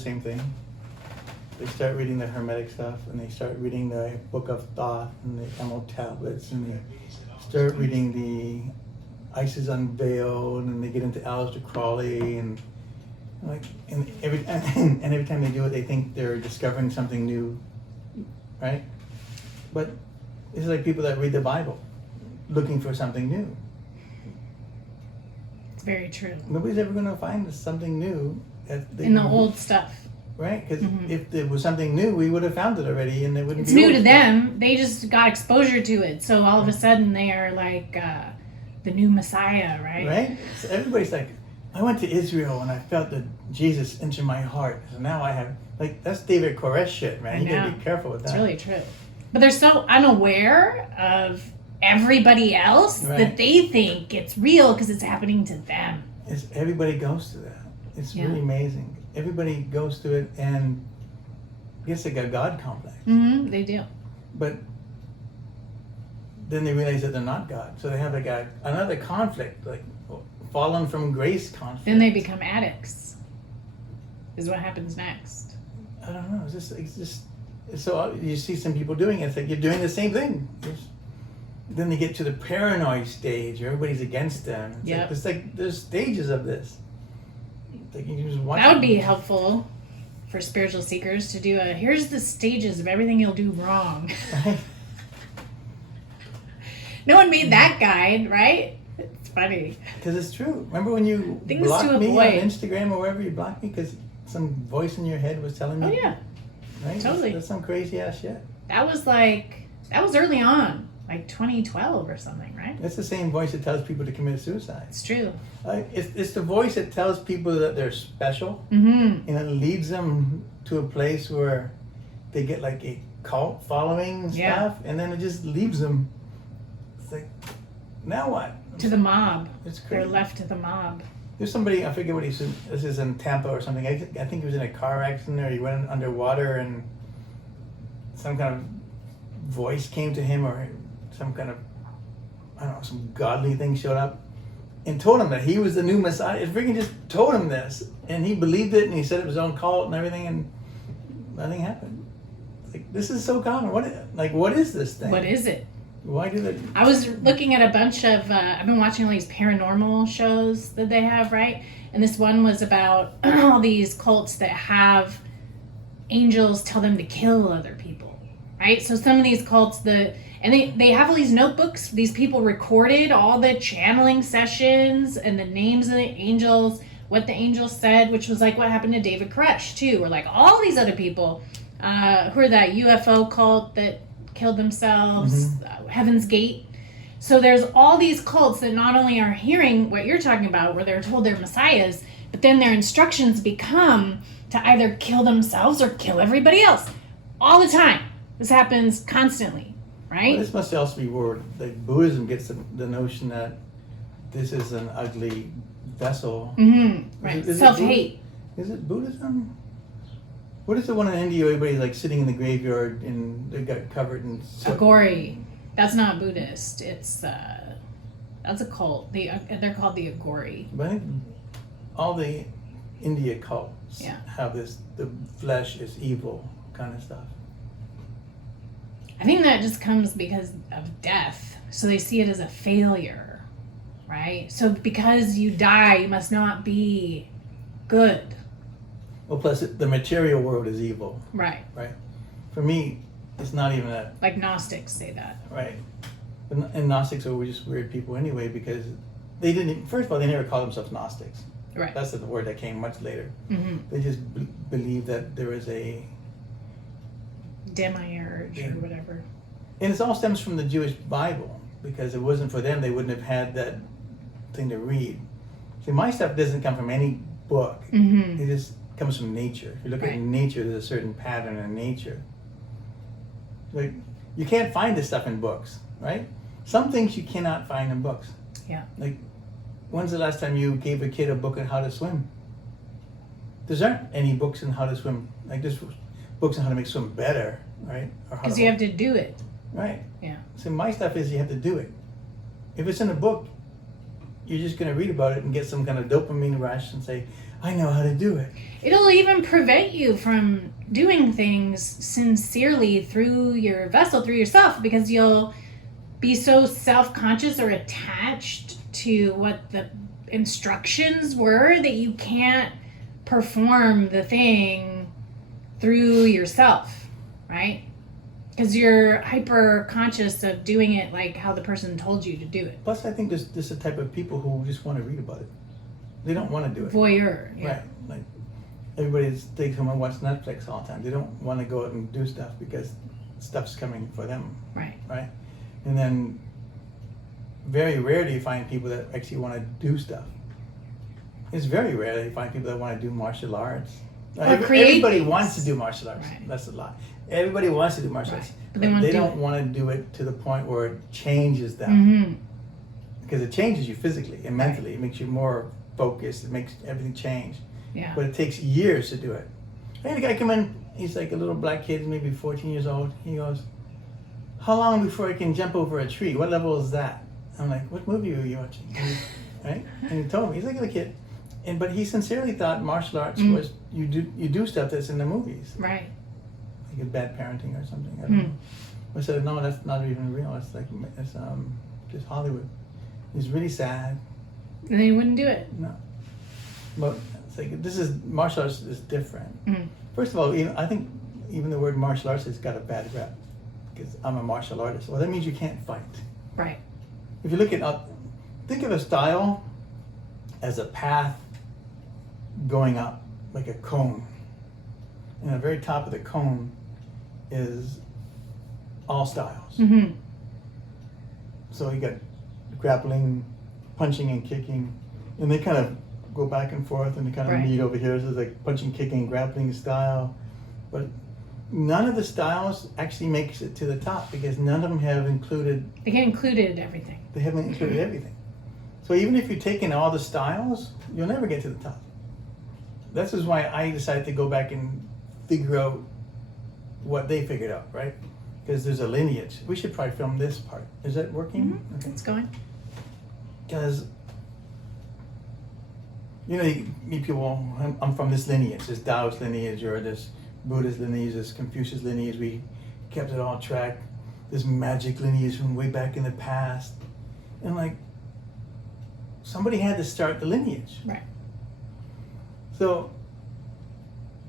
Same thing. They start reading the Hermetic stuff, and they start reading the Book of Thoth and the Emerald Tablets, and they start reading the Isis Unveiled, and they get into Aleister Crowley, and every time they do it, they think they're discovering something new, right? But it's like people that read the Bible, looking for something new. It's very true. Nobody's ever going to find something new in the old stuff. Right, because if there was something new, we would have found it already, and it wouldn't. It's new to them. They just got exposure to it, so all of a sudden they are like the new Messiah, right? Right. So everybody's like, I went to Israel and I felt that Jesus enter my heart. So now I have that's David Koresh shit, man. You gotta be careful with that. It's really true. But they're so unaware of everybody else that they think it's real because it's happening to them. Everybody goes through that. It's really amazing. Everybody goes through it, and I guess they got God complex. Mm-hmm, they do. But then they realize that they're not God. So they have another conflict, like fallen from grace conflict. Then they become addicts, is what happens next. I don't know. It's just so you see some people doing it. It's like you're doing the same thing. Then they get to the paranoid stage. Everybody's against them. It's like there's stages of this. Like you just watch. That would be helpful for spiritual seekers to do here's the stages of everything you'll do wrong. No one made that guide, right? It's funny. Because it's true. Remember when you Things blocked to me on avoid. Instagram or wherever you blocked me because some voice in your head was telling me? Oh yeah. Right? Totally. That's some crazy ass shit. That was early on, like 2012 or something, right? That's the same voice that tells people to commit suicide. It's true. It's the voice that tells people that they're special, Mm-hmm. and it leads them to a place where they get like a cult following and stuff, and then it just leaves them. It's like, now what? To the mob. It's crazy. They're left to the mob. There's somebody, I forget what he said, this is in Tampa or something. I think he was in a car accident or he went underwater and some kind of voice came to him or some kind of, I don't know, some godly thing showed up and told him that he was the new Messiah. It freaking just told him this. And he believed it and he said it was his own cult and everything and nothing happened. It's like, this is so common. What is this thing? What is it? Why do they? I was looking at a bunch of, I've been watching all these paranormal shows that they have, right? And this one was about all these cults that have angels tell them to kill other people, right? So some of these cults, they have all these notebooks, these people recorded all the channeling sessions and the names of the angels, what the angels said, which was like what happened to David Koresh too, or like all these other people who are that UFO cult that killed themselves, Heaven's Gate. So there's all these cults that not only are hearing what you're talking about, where they're told they're messiahs, but then their instructions become to either kill themselves or kill everybody else. All the time. This happens constantly, right? Well, this must also be where like Buddhism gets the notion that this is an ugly vessel. Mm-hmm. Right. Self-hate. Is it Buddhism? What is the one in India where everybody's like sitting in the graveyard and they got covered in soot? Agori. That's not Buddhist. It's that's a cult. They're called the Agori. But I think all the India cults have this, the flesh is evil kind of stuff. I think that just comes because of death. So they see it as a failure, right? So because you die, you must not be good. Well, plus the material world is evil. Right. Right. For me, it's not even that. Like Gnostics say that. Right. And Gnostics are just weird people anyway because they didn't, first of all, they never called themselves Gnostics. Right. That's the word that came much later. Mm-hmm. They just believe that there is a demiurge or whatever. And it all stems from the Jewish Bible because if it wasn't for them, they wouldn't have had that thing to read. See, my stuff doesn't come from any book. Mm-hmm. It just comes from nature. If you look at nature, there's a certain pattern in nature. Like, you can't find this stuff in books, right? Some things you cannot find in books. Yeah. Like, when's the last time you gave a kid a book on how to swim? There aren't any books on how to swim. Like, there's books on how to make swim better, right? Because you have to do it. Right. Yeah. So my stuff is you have to do it. If it's in a book, you're just going to read about it and get some kind of dopamine rush and say, I know how to do it. It'll even prevent you from doing things sincerely through your vessel, through yourself, because you'll be so self-conscious or attached to what the instructions were that you can't perform the thing through yourself, right? Because you're hyper conscious of doing it like how the person told you to do it. Plus, I think there's a type of people who just want to read about it. They don't want to do it. Voyeur. Yeah. Right. Like everybody stays home and watch Netflix all the time. They don't want to go out and do stuff because stuff's coming for them. Right. Right. And then very rare do you find people that actually want to do stuff. It's very rare that you find people that want to do martial arts. Everybody things. wants to do martial arts. Right. That's a lot. Everybody wants to do martial arts. But they don't want to do it to the point where it changes them. Mm-hmm. Because it changes you physically and mentally. It makes you more focused. It makes everything change. Yeah. But it takes years to do it. I had a guy come in, he's like a little black kid, maybe 14 years old. He goes, how long before I can jump over a tree? What level is that? I'm like, what movie were you watching? Right? And he told me, he's like a little kid. But he sincerely thought martial arts was you do stuff that's in the movies. Right. Like a bad parenting or something. I don't know. I said, no, that's not even real. It's like it's just Hollywood. It's really sad. And they wouldn't do it. No. But it's like this is martial arts is different. Mm. First of all, I think even the word martial arts has got a bad rep because I'm a martial artist. Well, that means you can't fight. Right. If you look at think of a style as a path going up, like a cone. And the very top of the cone is all styles. Mm-hmm. So you got grappling, punching and kicking, and they kind of go back and forth and they kind of Right. meet over here. So it's like punching, kicking, grappling style. But none of the styles actually makes it to the top because none of them have included, They get included everything. they haven't included everything. So even if you're taking all the styles, you'll never get to the top. This is why I decided to go back and figure out what they figured out, right? Because there's a lineage. We should probably film this part. Is that working? Mm-hmm. Okay. It's going. Because, you meet people, I'm from this lineage, this Taoist lineage, or this Buddhist lineage, this Confucius lineage. We kept it all track. This magic lineage from way back in the past. And like, somebody had to start the lineage. Right. So,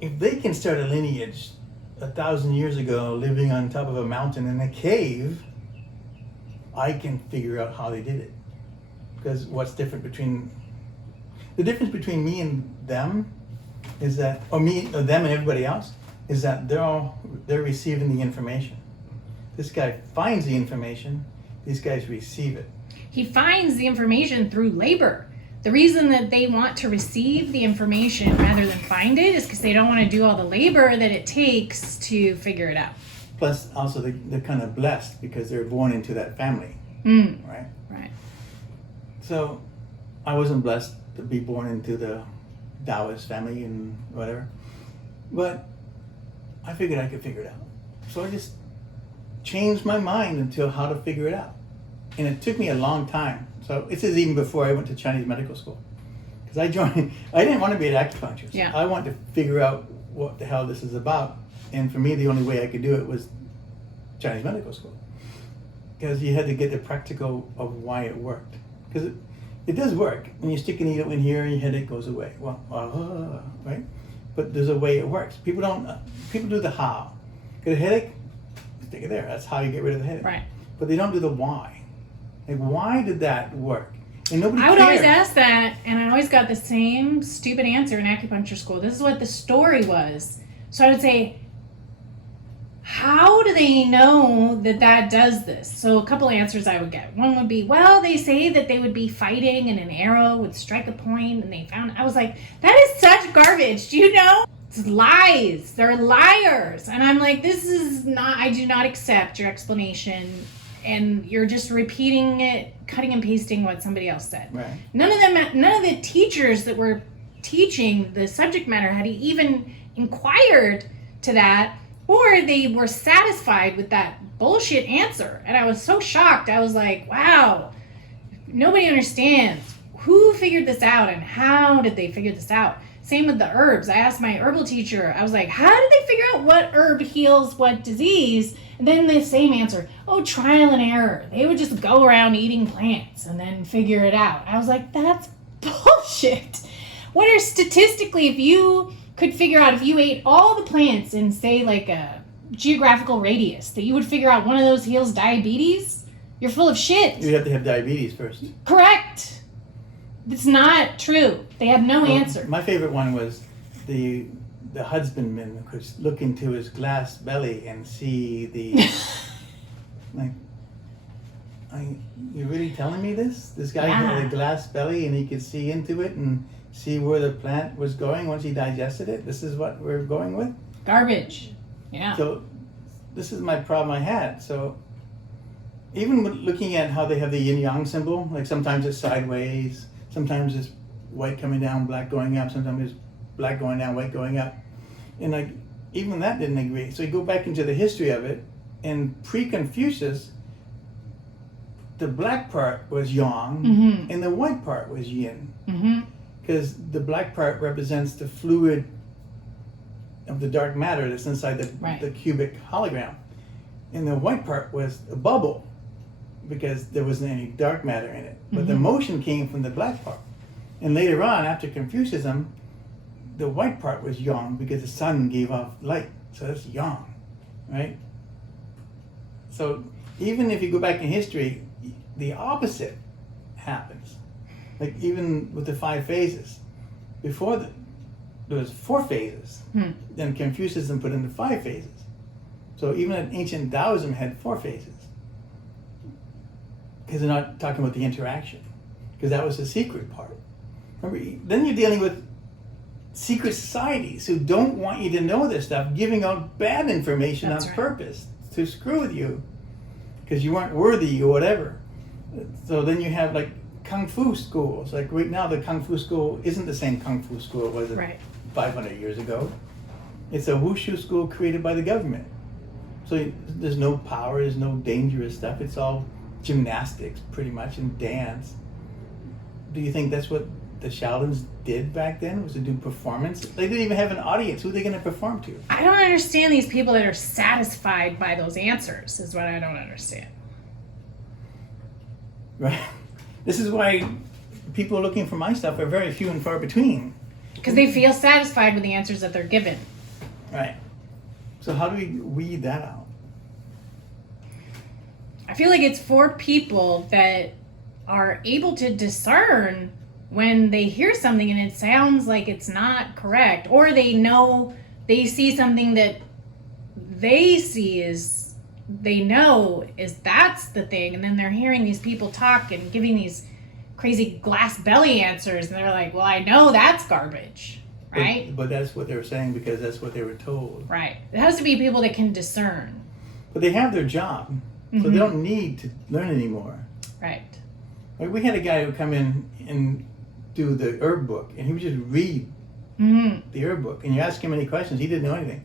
if they can start a lineage 1,000 years ago, living on top of a mountain in a cave, I can figure out how they did it. Because what's different between the difference between me and them is that, or them and everybody else, is that they're receiving the information. This guy finds the information. These guys receive it. He finds the information through labor. The reason that they want to receive the information rather than find it is because they don't want to do all the labor that it takes to figure it out. Plus, also, they're kind of blessed because they're born into that family, right? Right. So, I wasn't blessed to be born into the Taoist family and whatever, but I figured I could figure it out. So I just changed my mind until how to figure it out. And it took me a long time. So this is even before I went to Chinese medical school. Because I didn't want to be an acupuncturist. Yeah. I wanted to figure out what the hell this is about. And for me, the only way I could do it was Chinese medical school. Because you had to get the practical of why it worked. Because it does work. When you stick a needle in here, your headache goes away. Well, right? But there's a way it works. People do the how. Get a headache? Stick it there. That's how you get rid of the headache. Right. But they don't do the why. Like, why did that work? And nobody I would cares. always ask that, and I always got the same stupid answer in acupuncture school. This is what the story was. So I would say, how do they know that does this? So a couple answers I would get. One would be, well, they say that they would be fighting and an arrow would strike a point, and they found. I was like, that is such garbage. Do you know? It's lies. They're liars. And I'm like, this is not. I do not accept your explanation. And you're just repeating it, cutting and pasting what somebody else said. Right. None of the teachers that were teaching the subject matter had even inquired to that, or they were satisfied with that bullshit answer. And I was so shocked. I was like, wow, nobody understands who figured this out and how did they figure this out? Same with the herbs. I asked my herbal teacher, I was like, how did they figure out what herb heals what disease? And then the same answer, oh, trial and error. They would just go around eating plants and then figure it out. I was like, that's bullshit. What are statistically, if you could figure out, if you ate all the plants in, say, like a geographical radius, that you would figure out one of those heals diabetes? You're full of shit. You have to have diabetes first. Correct. It's not true. They have no answer. My favorite one was the husbandman could look into his glass belly and see the like. You're really telling me this? This guy had a glass belly and he could see into it and see where the plant was going once he digested it. This is what we're going with? Garbage. Yeah. So this is my problem I had. So even looking at how they have the yin yang symbol, like sometimes it's sideways, sometimes it's white coming down, black going up, sometimes it's black going down, white going up. And like even that didn't agree. So you go back into the history of it, and pre-Confucius, the black part was yang and the white part was yin. Because the black part represents the fluid of the dark matter that's inside the cubic hologram. And the white part was a bubble because there wasn't any dark matter in it. But the motion came from the black part. And later on, after Confucianism, the white part was yang because the sun gave off light. So that's yang, right? So even if you go back in history, the opposite happens. Like even with the 5 phases. Before there was 4 phases. Then Confucianism put in the 5 phases. So even ancient Taoism had 4 phases. Because they're not talking about the interaction. Because that was the secret part. Remember, then you're dealing with secret societies who don't want you to know this stuff, giving out bad information on purpose to screw with you. Because you weren't worthy or whatever. So then you have like Kung Fu schools. Like right now the Kung Fu school isn't the same Kung Fu school it was 500 years ago. It's a Wushu school created by the government. So there's no power, there's no dangerous stuff. It's all gymnastics pretty much and dance. Do you think that's what the Shaolins did back then, was to do performance? They didn't even have an audience. Who are they going to perform to? I don't understand these people that are satisfied by those answers is what I don't understand. Right. This is why people looking for my stuff are very few and far between. Because they feel satisfied with the answers that they're given. Right. So how do we weed that out? I feel like it's for people that are able to discern when they hear something and it sounds like it's not correct, or they know they see something that they see is they know is that's the thing, and then they're hearing these people talk and giving these crazy glass belly answers, and they're like, well, I know that's garbage, right? But that's what they were saying because that's what they were told. Right. It has to be people that can discern. But they have their job, so they don't need to learn anymore. Right. Like we had a guy who come in and do the herb book, and he would just read the herb book, and you ask him any questions, he didn't know anything.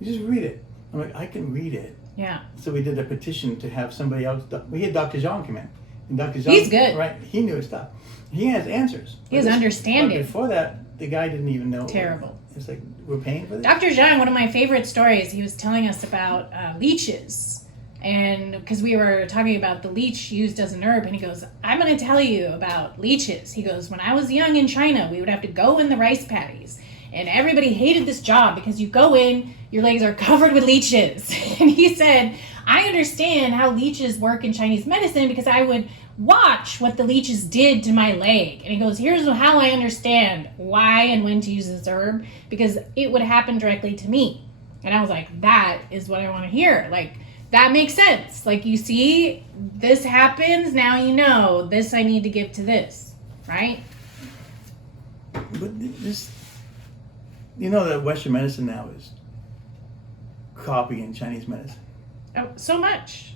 You just read it. I'm like, I can read it. Yeah. So we did a petition to have somebody else. We had Dr. Zhang come in, and Dr. Zhang, he's good. Right? He knew his stuff. He has answers. He has understanding. But before that, the guy didn't even know. Terrible. It's like, we're paying for this. Dr. Zhang, one of my favorite stories, he was telling us about leeches. And because we were talking about the leech used as an herb, and he goes, I'm going to tell you about leeches. He goes, when I was young in China, we would have to go in the rice paddies. And everybody hated this job because you go in, your legs are covered with leeches. And he said, I understand how leeches work in Chinese medicine because I would watch what the leeches did to my leg. And he goes, here's how I understand why and when to use this herb, because it would happen directly to me. And I was like, that is what I want to hear. Like, that makes sense. Like, you see, this happens, now you know, this I need to give to this, right? But this, you know that Western medicine now is copying Chinese medicine. Oh, so much.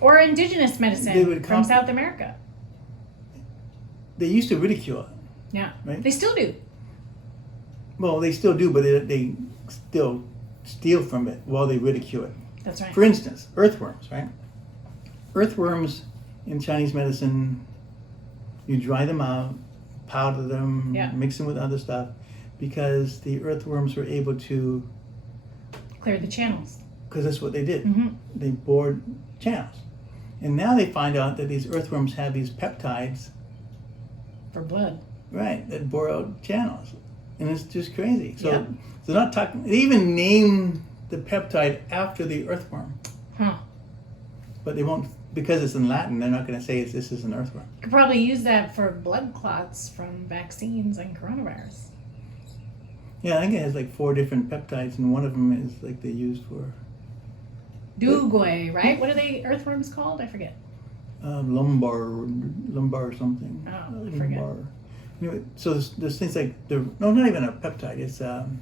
Or indigenous medicine from South America. They used to ridicule it. Yeah, right? They still do. Well, they still do, but they still steal from it while they ridicule it. That's right. For instance, earthworms, right? Earthworms in Chinese medicine You dry them out, powder them, Yeah. mix them with other stuff, because the earthworms were able to, Clear the channels. because that's what they did. Mm-hmm. They bored channels. And now they find out that these earthworms have these peptides, For blood. right, that bore out channels. And it's just crazy. So Yeah. they're not talking, they even name the peptide after the earthworm, Huh. but they won't, because it's in Latin, they're not going to say this is an earthworm. Could probably use that for blood clots from vaccines and coronavirus. Yeah, I think it has like 4 different peptides, and one of them is like they use for Dugway, right? What are they earthworms called? I forget. lumbar or something. Oh, I forget. Lumbar. Anyway, so there's things like, no, not even a peptide, it's an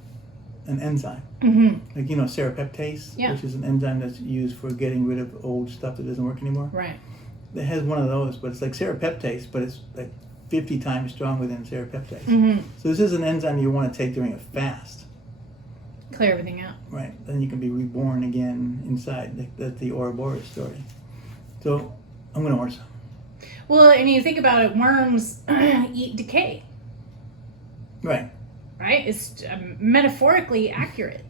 enzyme. Mm-hmm. Like, you know, serrapeptase, Yeah. which is an enzyme that's used for getting rid of old stuff that doesn't work anymore. Right. It has one of those, but it's like serrapeptase, but it's like 50 times stronger than serrapeptase. Mm-hmm. So this is an enzyme you want to take during a fast, Clear everything out. right? Then you can be reborn again inside. That's the Ouroboros story. So I'm going to order some. Well, and you think about it, worms eat decay, Right. right? It's metaphorically accurate.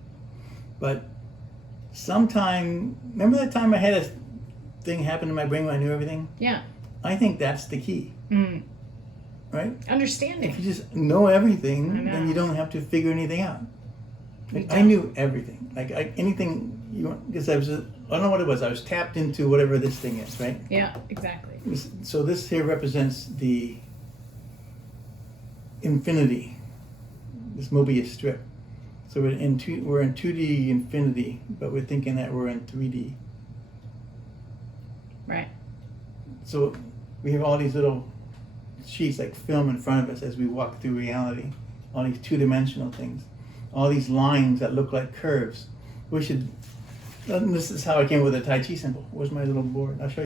But sometime, remember that time I had a thing happen in my brain when I knew everything? Yeah. I think that's the key, Mm. right? Understanding. If you just know everything, I know. then you don't have to figure anything out. You Like, I don't. knew everything. Like anything you want, because I don't know what it was. I was tapped into whatever this thing is, right? Yeah, exactly. So this here represents the infinity, this Mobius strip. So we're in 2D infinity, but we're thinking that we're in 3D. Right. So we have all these little sheets like film in front of us as we walk through reality, all these 2-dimensional things, all these lines that look like curves. We should, this is how I came up with the Tai Chi symbol. Where's my little board? I'll show you.